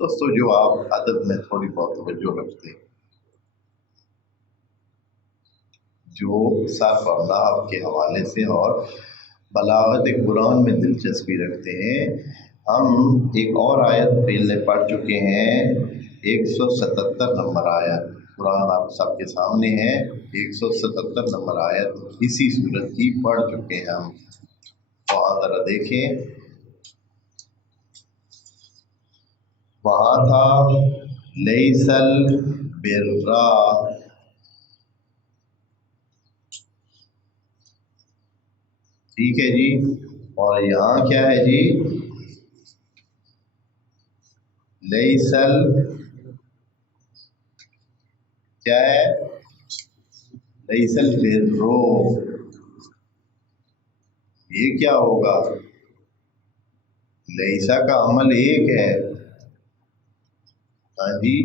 دوستو جو آپ ادب میں تھوڑی بہت توجہ رکھتے ہیں، جو صرف اور نحو کے حوالے سے اور بلاغت قرآن میں دلچسپی رکھتے ہیں، ہم ایک اور آیت پہلے پڑھ چکے ہیں، 177 نمبر آیت قرآن آپ سب کے سامنے ہے، 177 نمبر آیت اسی صورت کی پڑھ چکے ہیں ہم۔ وہاں ذرا دیکھیں، وہاں تھا لیس البرا، ٹھیک ہے جی، اور یہاں کیا ہے جی؟ لیس ال کیا ہے؟ لیس البرو، یہ کیا ہوگا؟ لیسا کا عمل ایک ہے، ہاں جی،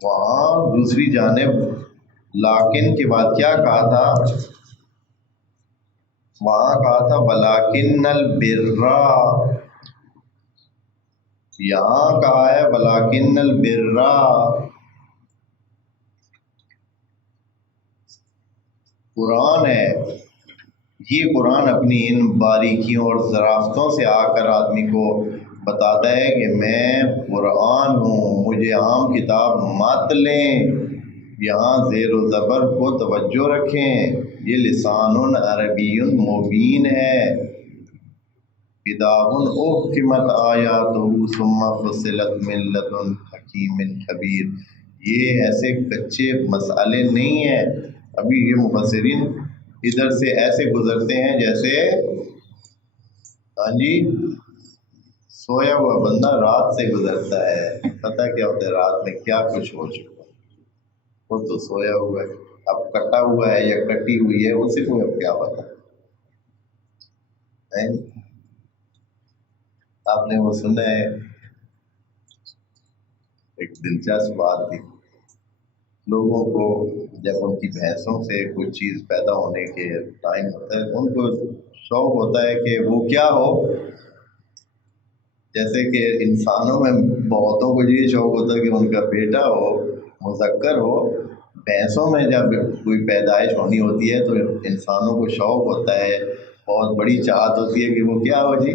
وہاں دوسری جانب لاکن کے بعد کیا کہا تھا؟ وہاں کہا تھا ولاکن البرا، یہاں کہا ہے ولاکن البرا۔ قرآن ہے یہ، قرآن اپنی ان باریکیوں اور ظرافتوں سے آ کر آدمی کو بتاتا ہے کہ میں قرآن ہوں، مجھے عام کتاب مت لیں۔ یہاں زیر و زبر کو توجہ رکھیں، یہ لسان عربی مبین ہے، کتاب احکمت آیاتہ ثم فصلت من لدن حکیم خبیر۔ یہ ایسے کچے مسئلے نہیں ہیں، ابھی یہ مفسرین ادھر سے ایسے گزرتے ہیں جیسے ہاں جی سویا ہوا بندہ رات سے گزرتا ہے، پتہ کیا ہوتا ہے رات میں کیا کچھ ہو چکا ہے، وہ تو سویا ہوا ہے، اب کٹا ہوا ہے یا کٹی ہوئی ہے اسے کو اب کیا پتا ہے۔ آپ نے وہ سنا ہے، ایک دلچسپ بات تھی، لوگوں کو جب ان کی بھینسوں سے کوئی چیز پیدا ہونے کے ٹائم ہوتا ہے ان کو شوق ہوتا ہے کہ وہ کیا ہو، جیسے کہ انسانوں میں بہتوں کو یہ شوق ہوتا ہے کہ ان کا بیٹا ہو، مذکر ہو، بھینسوں میں جب کوئی پیدائش ہونی ہوتی ہے تو انسانوں کو شوق ہوتا ہے، بہت بڑی چاہت ہوتی ہے کہ وہ کیا ہو جی،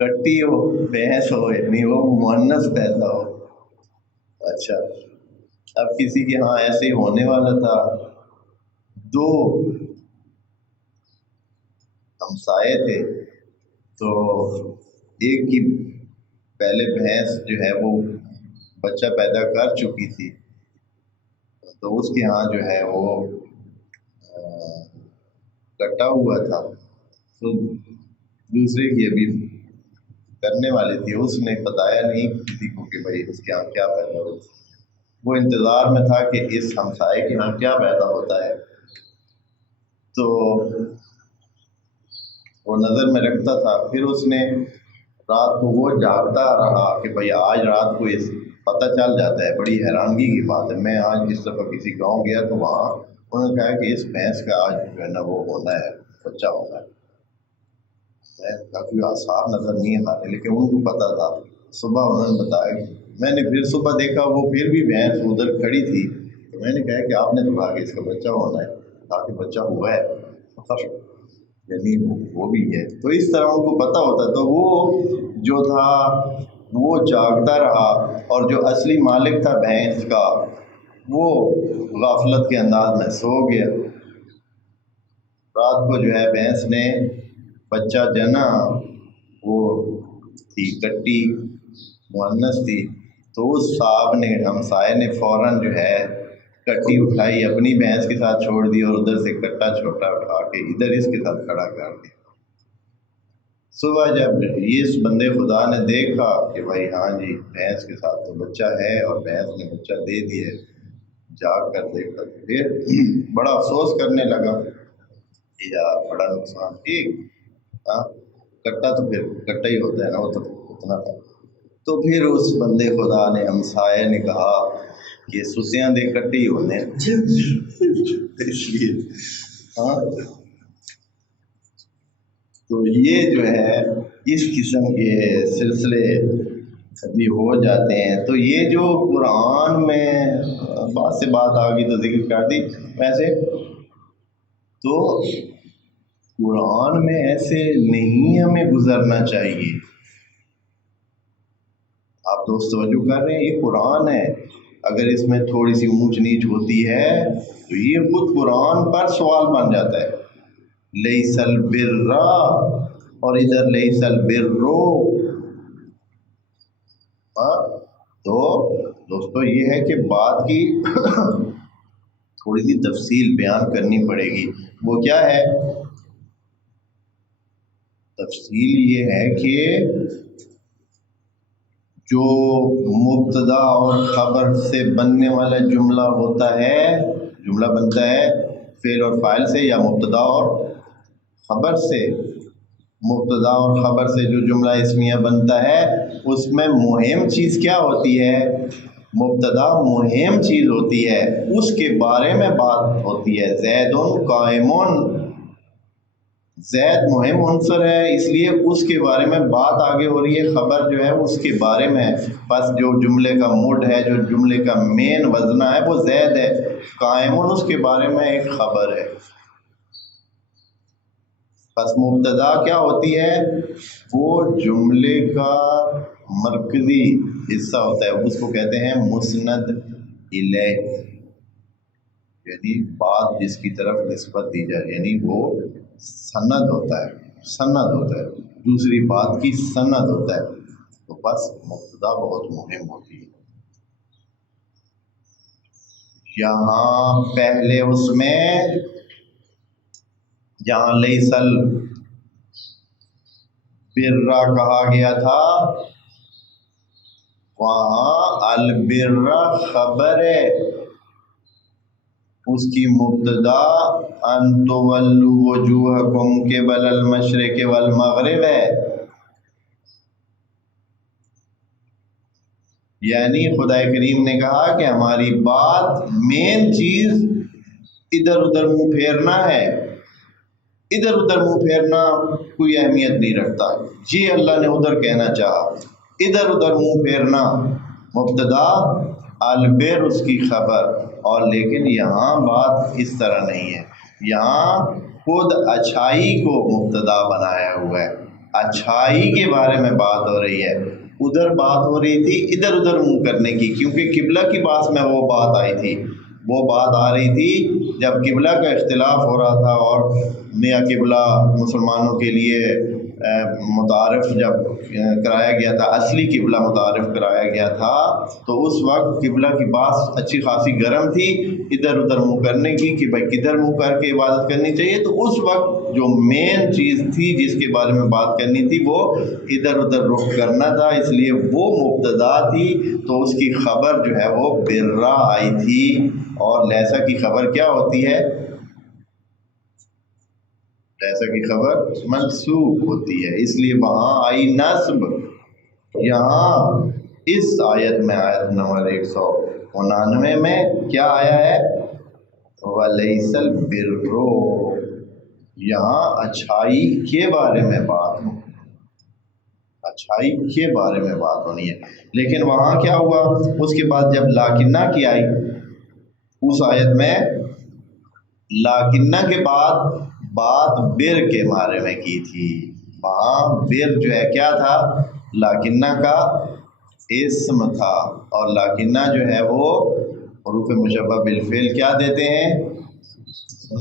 کٹی ہو، بھینس ہو، یعنی وہ مؤنث پیدا ہو۔ اچھا، اب کسی کے ہاں ایسے ہی ہونے والا تھا، دو ہمسائے تھے، تو ایک کی پہلے بھینس جو ہے وہ بچہ پیدا کر چکی تھی، تو اس کے ہاں جو ہے وہ کٹا ہوا تھا، تو دوسرے کی ابھی کرنے والی تھی، اس نے بتایا نہیں کسی کو کہ بھائی اس کے یہاں کیا پیدا ہوتا ہے، وہ انتظار میں تھا کہ اس ہمسائے کے یہاں کیا پیدا ہوتا ہے، تو وہ نظر میں رکھتا تھا۔ پھر اس نے رات کو وہ جاگتا رہا کہ بھائی آج رات کو اس پتہ چل جاتا ہے، بڑی حیرانگی کی بات ہے، میں آج اس دفعہ کسی گاؤں گیا تو وہاں انہوں نے کہا کہ اس بھینس کا آج جو ہے نا وہ ہونا ہے، بچہ ہونا ہے، کافی آثار نظر نہیں آتے لیکن ان کو پتہ تھا۔ صبح انہوں نے بتایا، میں نے پھر صبح دیکھا وہ پھر بھی بھینس ادھر کھڑی تھی، تو میں نے کہا کہ آپ نے تو کہا کہ اس کا بچہ ہونا ہے، کہا کہ بچہ ہوا ہے، یعنی وہ بھی ہے، تو اس طرح ان کو پتہ ہوتا، تو وہ جو تھا وہ جاگتا رہا، اور جو اصلی مالک تھا بھینس کا وہ غفلت کے انداز میں سو گیا۔ رات کو جو ہے بھینس نے بچہ جنا، وہ تھی کٹی، مؤنث تھی، تو اس صاحب نے ہمسائے نے فوراً جو ہے کٹی اٹھائی اپنی بھینس کے ساتھ چھوڑ دی، اور ادھر سے کٹا چھوٹا اٹھا کے ادھر اس کے ساتھ کھڑا کر دیا۔ صبح جب اس بندے خدا نے دیکھا کہ بھائی ہاں جی بھینس کے ساتھ تو بچہ ہے اور بھینس نے بچہ دے دیے، جاگ کر دیکھا تو پھر بڑا افسوس کرنے لگا کہ یار بڑا نقصان، ٹھیک ہاں کٹا تو پھر کٹا ہی ہوتا ہے نا، وہ تو اتنا تھا۔ تو پھر اس بندے خدا نے ہمسائے نے کہا کہ سسیاں دے کٹے ہی ہونے اس لیے ہاں، تو یہ جو ہے اس قسم کے سلسلے بھی ہو جاتے ہیں۔ تو یہ جو قرآن میں بات سے بات آ گئی تو ذکر کر دی۔ ویسے تو قرآن میں ایسے نہیں ہمیں گزرنا چاہیے۔ آپ دوست توجہ کر رہے ہیں، یہ قرآن ہے، اگر اس میں تھوڑی سی اونچ نیچ ہوتی ہے تو یہ خود قرآن پر سوال بن جاتا ہے۔ لیس البر، اور ادھر لیس البرو۔ تو دوستو یہ ہے کہ بات کی تھوڑی سی تفصیل بیان کرنی پڑے گی۔ وہ کیا ہے؟ تفصیل یہ ہے کہ جو مبتدا اور خبر سے بننے والا جملہ ہوتا ہے، جملہ بنتا ہے فعل اور فاعل سے، یا مبتدا اور خبر سے، مبتدا اور خبر سے جو جملہ اسمیہ بنتا ہے، اس میں مہم چیز کیا ہوتی ہے؟ مبتدا مہم چیز ہوتی ہے، اس کے بارے میں بات ہوتی ہے۔ زید قائم، زید مہم عنصر ہے، اس لیے اس کے بارے میں بات آگے ہو رہی ہے۔ خبر جو ہے اس کے بارے میں، بس جو جملے کا موڈ ہے، جو جملے کا مین وزنہ ہے وہ زید ہے، قائم اس کے بارے میں ایک خبر ہے۔ بس مبتدا کیا ہوتی ہے؟ وہ جملے کا مرکزی حصہ ہوتا ہے، اس کو کہتے ہیں مسند الیہ، یعنی بات جس کی طرف نسبت دی جائے، یعنی وہ سند ہوتا ہے، سند ہوتا ہے، دوسری بات کی سند ہوتا ہے۔ تو بس مبتدا بہت مہم ہوتی ہے۔ یہاں پہلے اس میں جہاں لیس البر کہا گیا تھا، وہاں البر خبر ہے، اس کی مبتدا ان تولوا وجوہکم قبل المشرق والمغرب ہے، یعنی خدا کریم نے کہا کہ ہماری بات مین چیز ادھر ادھر منہ پھیرنا ہے۔ ادھر ادھر منہ پھیرنا کوئی اہمیت نہیں رکھتا، یہ اللہ نے ادھر کہنا چاہا، ادھر ادھر منہ پھیرنا مبتدا، البر اس کی خبر۔ اور لیکن یہاں بات اس طرح نہیں ہے، یہاں خود اچھائی کو مبتدا بنایا ہوا ہے، اچھائی کے بارے میں بات ہو رہی ہے۔ ادھر بات ہو رہی تھی ادھر ادھر منہ کرنے کی، کیونکہ قبلہ کی بات میں وہ بات آئی تھی، وہ بات آ رہی تھی جب قبلہ کا اختلاف ہو رہا تھا اور نیا قبلہ مسلمانوں کے لیے متعارف جب کرایا گیا تھا، اصلی قبلہ متعارف کرایا گیا تھا، تو اس وقت قبلہ کی بات اچھی خاصی گرم تھی ادھر ادھر منہ کرنے کی کہ بھائی کدھر منہ کر کے عبادت کرنی چاہیے۔ تو اس وقت جو مین چیز تھی جس کے بارے میں بات کرنی تھی وہ ادھر ادھر رخ کرنا تھا، اس لیے وہ مبتدا تھی، تو اس کی خبر جو ہے وہ برا آئی تھی۔ اور لیسا کی خبر کیا ہوتی ہے؟ لیسا کی خبر منسوخ ہوتی ہے، اس لیے وہاں آئی نصب۔ یہاں اس آیت میں، آیت نمبر 199 میں کیا آیا ہے؟ وَلَيْسَ الْبِرُّ، یہاں اچھائی کے بارے میں بات ہو، اچھائی کے بارے میں بات ہونی ہے۔ لیکن وہاں کیا ہوا؟ اس کے بعد جب لاکنہ کی آئی، اس آیت میں لاکنہ کے بعد بات بر کے بارے میں کی تھی۔ وہاں بر جو ہے کیا تھا؟ لاکنہ کا اسم تھا، اور لاکنہ جو ہے وہ حروف مشبہ بالفعل کیا دیتے ہیں؟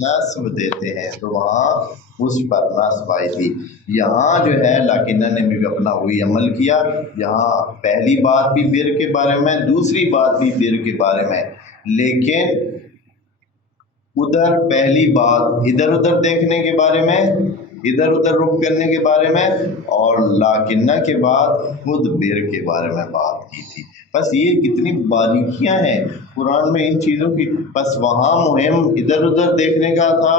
نصب دیتے ہیں، تو وہاں اس پر نصب آئی تھی۔ یہاں جو ہے لاکنہ نے بھی اپنا وہی عمل کیا، یہاں پہلی بات بھی بر کے بارے میں، دوسری بات بھی بر کے بارے میں، لیکن ادھر پہلی بات ادھر ادھر دیکھنے کے بارے میں، ادھر ادھر رخ کرنے کے بارے میں، اور لاکنہ کے بعد خود بر کے بارے میں بات کی تھی۔ بس یہ کتنی باریکیاں ہیں قرآن میں ان چیزوں کی۔ بس وہاں مہم ادھر ادھر دیکھنے کا تھا،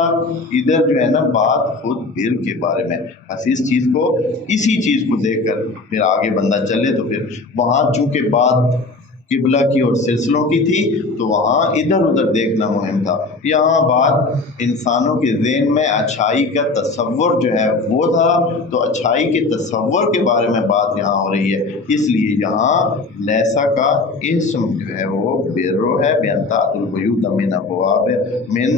ادھر جو ہے نا بات خود بر کے بارے میں۔ بس اس چیز کو، اسی چیز کو دیکھ کر پھر آگے بندہ چلے تو پھر وہاں چونکہ بات قبلہ کی اور سلسلوں کی تھی، تو وہاں ادھر ادھر دیکھنا مہم تھا۔ یہاں بات انسانوں کے ذہن میں اچھائی کا تصور جو ہے وہ تھا، تو اچھائی کے تصور کے بارے میں بات یہاں ہو رہی ہے، اس لیے یہاں لیسا کا اسم جو ہے وہ برو ہے، بِأَن تَأْتُوا الْبُيُوتَ مِنْ أَبْوَابِهَا مِنْ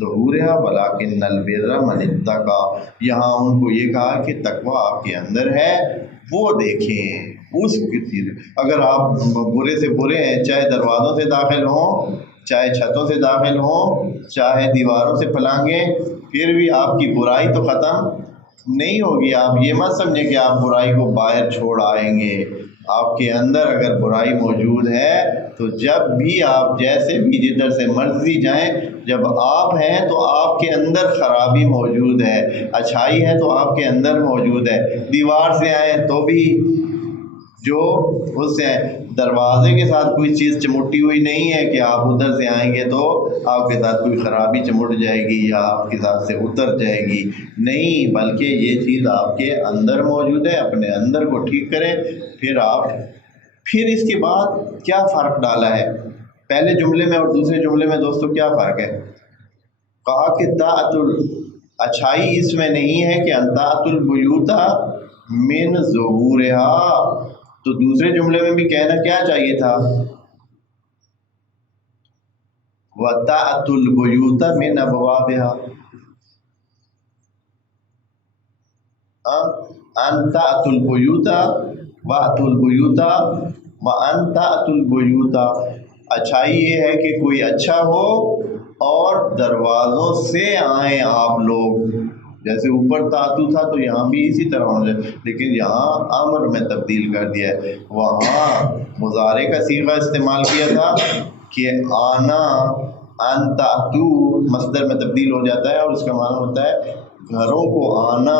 ظُهُورِهَا وَلَٰكِنَّ الْبِرَّ مَنِ اتَّقَىٰ۔ یہاں ان کو یہ کہا کہ تقویٰ آپ کے اندر ہے، وہ دیکھیں اس کی چیز۔ اگر آپ برے سے برے ہیں، چاہے دروازوں سے داخل ہوں، چاہے چھتوں سے داخل ہوں، چاہے دیواروں سے پھلانگیں، پھر بھی آپ کی برائی تو ختم نہیں ہوگی۔ آپ یہ مت سمجھیں کہ آپ برائی کو باہر چھوڑ آئیں گے۔ آپ کے اندر اگر برائی موجود ہے تو جب بھی آپ جیسے بھی جدھر سے مرضی جائیں، جب آپ ہیں تو آپ کے اندر خرابی موجود ہے، اچھائی ہے تو آپ کے اندر موجود ہے۔ دیوار سے آئیں تو بھی جو اس سے دروازے کے ساتھ کوئی چیز چمٹی ہوئی نہیں ہے کہ آپ ادھر سے آئیں گے تو آپ کے ساتھ کوئی خرابی چمٹ جائے گی یا آپ کے ساتھ سے اتر جائے گی، نہیں، بلکہ یہ چیز آپ کے اندر موجود ہے۔ اپنے اندر کو ٹھیک کریں، پھر اس کے بعد کیا فرق ڈالا ہے پہلے جملے میں اور دوسرے جملے میں؟ دوستو کیا فرق ہے؟ کہا کہ اچھائی اس میں نہیں ہے کہ انطاعت البیوت من ظہورها، تو دوسرے جملے میں بھی کہنا کیا چاہیے تھا؟ وَتَأْتُوا الْبُيُوتَ مِنْ أَبْوَابِهَا، أَن تَأْتُوا الْبُيُوتَ وَأْتُوا الْبُيُوتَ وَأَن تَأْتُوا الْبُيُوتَ۔ اچھائی یہ ہے کہ کوئی اچھا ہو اور دروازوں سے آئیں آپ لوگ، جیسے اوپر تاتو تھا تو یہاں بھی اسی طرح ہونا چاہیے، لیکن یہاں امر میں تبدیل کر دیا ہے۔ وہاں مضارع کا صیغہ استعمال کیا تھا کہ آنا، ان تاتو مصدر میں تبدیل ہو جاتا ہے اور اس کا معنی ہوتا ہے گھروں کو آنا،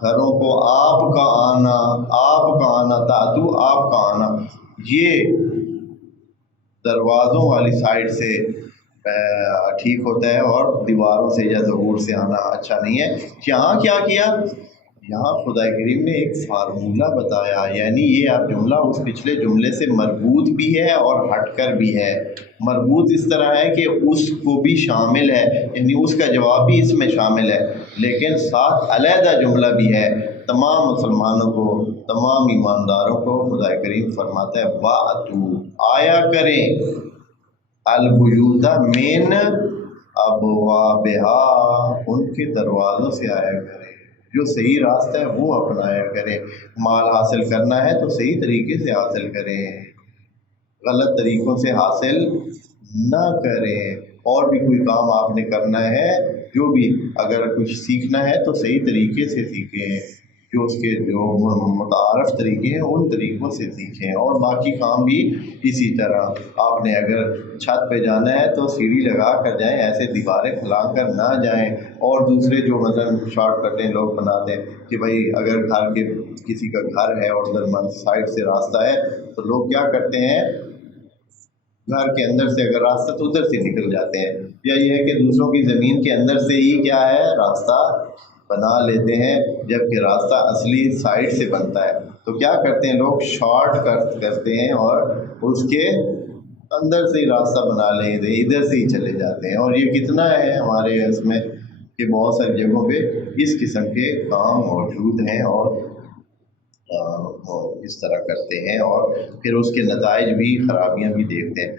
گھروں کو آپ کا آنا، آپ کا آنا، تاتو آپ کا آنا۔ یہ دروازوں والی سائڈ سے ٹھیک ہوتا ہے اور دیواروں سے یا ظہور سے آنا اچھا نہیں ہے۔ یہاں کیا کیا؟ یہاں خدا کریم نے ایک فارمولہ بتایا، یعنی یہ آپ جملہ اس پچھلے جملے سے مربوط بھی ہے اور ہٹ کر بھی ہے۔ مربوط اس طرح ہے کہ اس کو بھی شامل ہے، یعنی اس کا جواب بھی اس میں شامل ہے، لیکن ساتھ علیحدہ جملہ بھی ہے۔ تمام مسلمانوں کو، تمام ایمانداروں کو خدا کریم فرماتا ہے وَأْتُوا، آیا کریں، البیوت من ابوابہا، ان کے دروازوں سے آیا کریں۔ جو صحیح راستہ ہے وہ اپنایا کریں۔ مال حاصل کرنا ہے تو صحیح طریقے سے حاصل کریں، غلط طریقوں سے حاصل نہ کریں۔ اور بھی کوئی کام آپ نے کرنا ہے، جو بھی اگر کچھ سیکھنا ہے تو صحیح طریقے سے سیکھیں، جو اس کے جو متعارف طریقے ہیں ان طریقوں سے سیکھیں، اور باقی کام بھی اسی طرح۔ آپ نے اگر چھت پہ جانا ہے تو سیڑھی لگا کر جائیں، ایسے دیواریں پھیلا کر نہ جائیں۔ اور دوسرے جو مثلاً شارٹ کٹیں لوگ بناتے ہیں کہ بھائی اگر گھر کے کسی کا گھر ہے اور ادھر سائڈ سے راستہ ہے تو لوگ کیا کرتے ہیں، گھر کے اندر سے اگر راستہ تو ادھر سے نکل جاتے ہیں، یا یہ ہے کہ دوسروں کی زمین کے اندر سے ہی کیا ہے راستہ بنا لیتے ہیں، جبکہ راستہ اصلی سائڈ سے بنتا ہے۔ تو کیا کرتے ہیں لوگ، شارٹ کٹ کرتے ہیں اور اس کے اندر سے ہی راستہ بنا لیتے ہیں، ادھر سے ہی چلے جاتے ہیں۔ اور یہ کتنا ہے ہمارے اس میں کہ بہت ساری جگہوں پہ اس قسم کے کام موجود ہیں اور اس طرح کرتے ہیں، اور پھر اس کے نتائج بھی، خرابیاں بھی دیکھتے ہیں۔